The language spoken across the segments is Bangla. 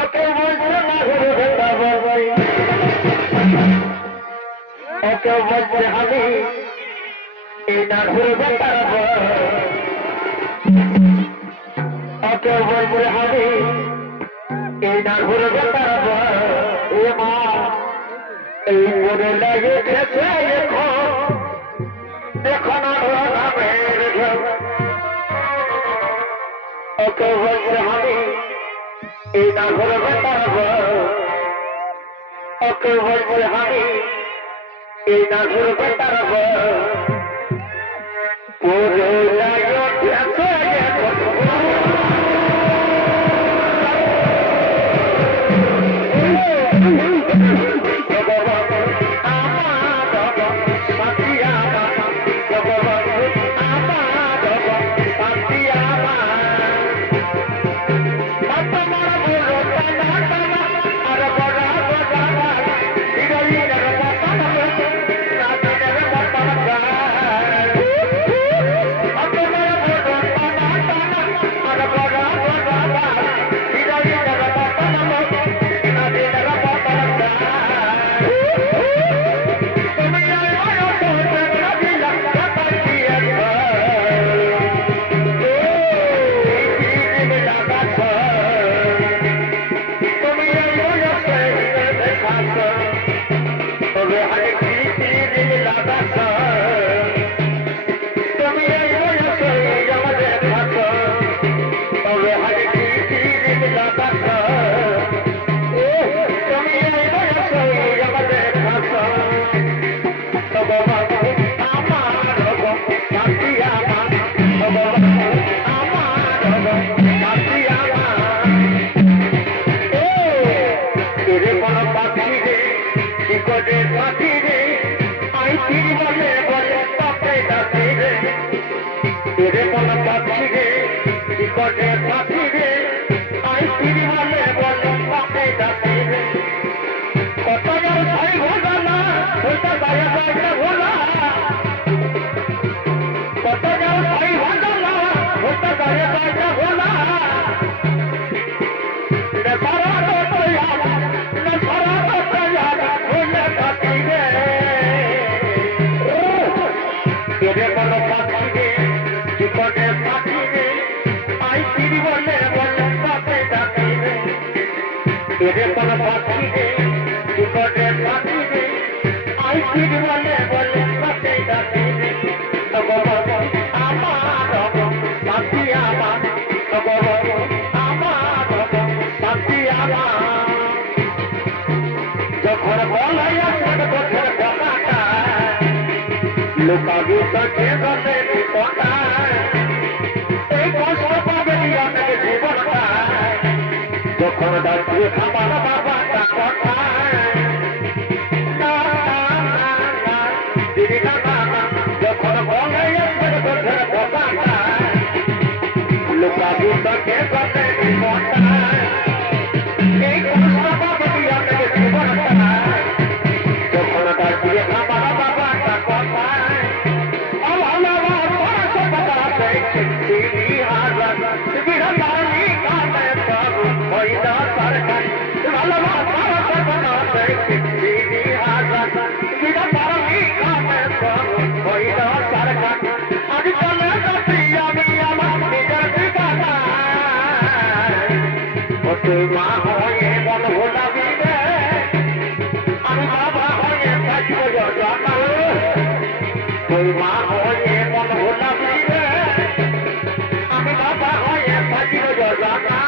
ওকে বলছে না ঘুরে বেটা বাবাই, ওকে বলছে আমি এই না ঘুরে বেটা ওকে বলছে আমি এই না ঘুরে বেটা এ মা এই মনে লাগে খেতে এখন নামের ওকে বলছে আমি এই না ঘুরে বেটা ওকে বলছে আমি এই না ঘুরে বেটা পরে লাগে লুকাবি তাকে গলে বিপদায় এই কষ্ট পাবে অনেক জীবনটায় যখন ডাকিয়ে খাবার বাবাটা কথায় দিদি না যখন বলে কথায় লুকাবি তাকে গলে বিপদায় এই কষ্ট পাবে অনেক জীবনটায় যখন ডাকিয়ে খাবার বাবাটা কথায় মা হয়ে মন ভোলাবি রে আমি বাবা হয়ে থাকিব জানা তুই মা হয়ে মন ভোলাবি রে আমি বাবা হয়ে থাকিব জানা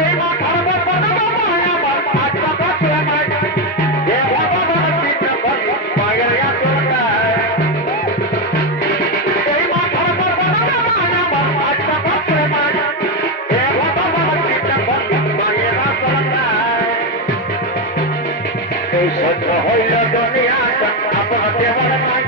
এই মাথার ব্যাপার বাবা আমার আচ্ছা কাছে আমার এ ভগবান চিত্র বলি মায়ের আসলটায় এই মাথার ব্যাপার বাবা আমার আচ্ছা কাছে আমার এ ভগবান চিত্র বলি মায়ের আসলটায় এই সত্য হইল দুনিয়াটা আপনার দেওয়ার নাই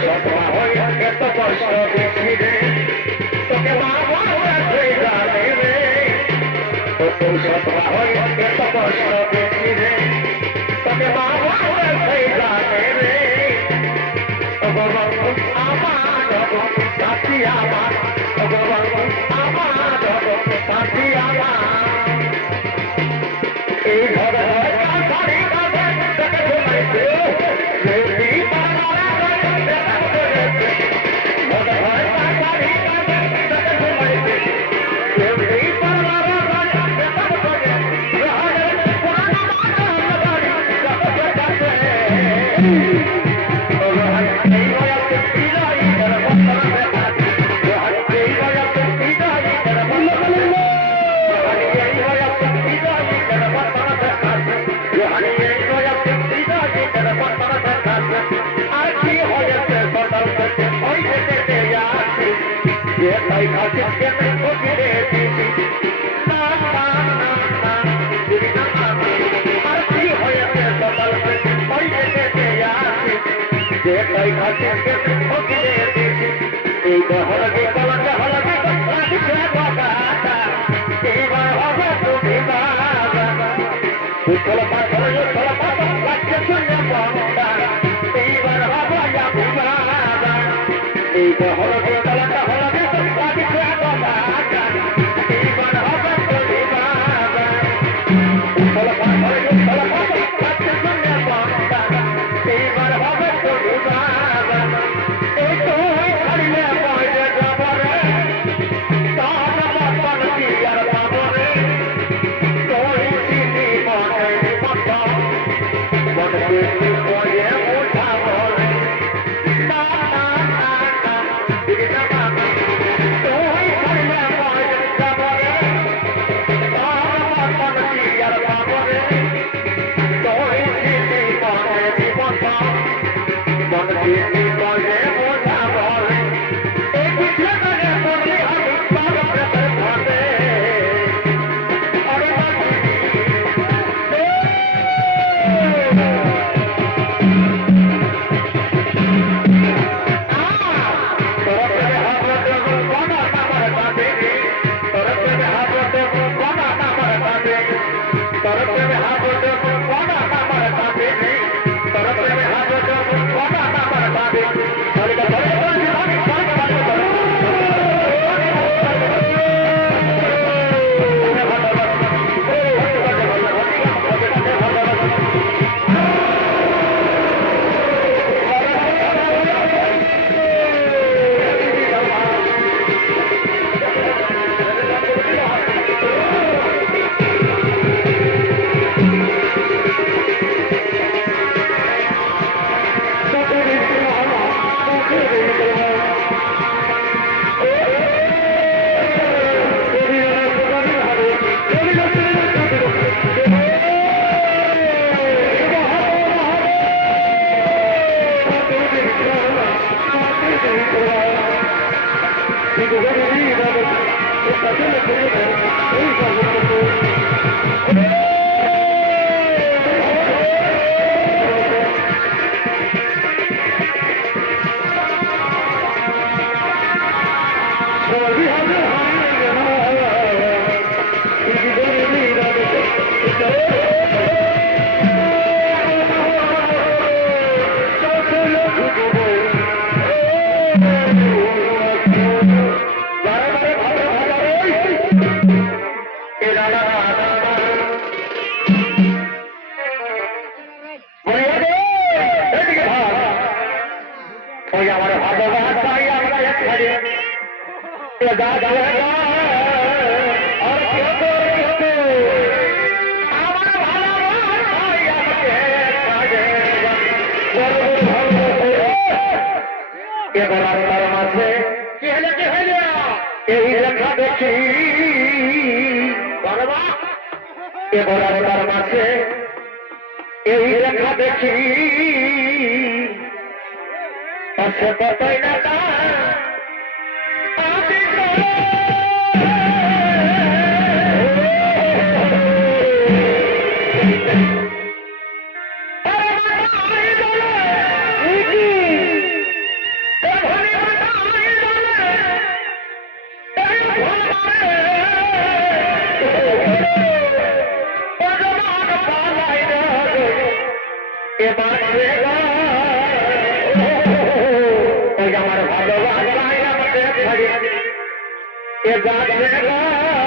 সতরা হয়ে এত কষ্ট দিচ্ছি রে তোকে বাবা সেই জানে রে সতরা হয়ে এত কষ্ট দিচ্ছি রে তোকে বাবা সেই জানে রে আমার সাথী আমার আমার সাথী আমার এই ঘরে কাছারি কাছে দেখে ঘুমাইছে যদি বাবারা দেখা করেছে ঘরে কাছারি কাছে দেখে ঘুমাইছে যদি বাবারা দেখা করেছে ঘরে পুরানা বাড়ি দেখে কাছে এই বয়সে বিদায় করে বন্ধন দেখা এই বয়সে বিদায় করে বন্ধন এই বয়সে বিদায় করে বন্ধন দেখা এই বয়সে বিদায় করে বন্ধন দেখা আর কি হয়েছে সকাল থেকে ওই যেতে যাচ্ছি যে তাই খাচ্ছি কেমন ফকিরে দিছি না না না না দিদি না আর কি হয়েছে সকাল থেকে ওই যেতে যাচ্ছি যে তাই খাচ্ছি কেমন ফকিরে দিছি এই হলকে কলকে হলকে রাখিছে বাবাটা এবার হবে তুমি বাবা উঠল পাথর লাগছে শূন্য বাবা এইবার হবে আমি বাবা এই হলকে কলকে হলকে রাখিছে বাবাটা এইবার হবে তুমি বাবা উঠল পাথর লাগছে শূন্য বাবা এইবার হবে তুমি বাবা এই তো ছাড়িলে পয়সা যাব রে তার বাবার কি আর পাব রে তোর চিনি মনে কথা মনে চিনি পয়ে উঠাব রে না না না না দিদি না মামা তোর ছাড়িলে পয়সা যাব রে তার বাবার কি আর পাব রে তোর চিনি মনে কথা মনে চিনি পয়ে উঠাব রে এই পিছলে করে পড়লে আমি বাবার ভাবে আরে বাবা এই লেখা দেখি এবার তার মাঝে এই লেখা দেখি পাশে কতই না এ যাচ্ছে গো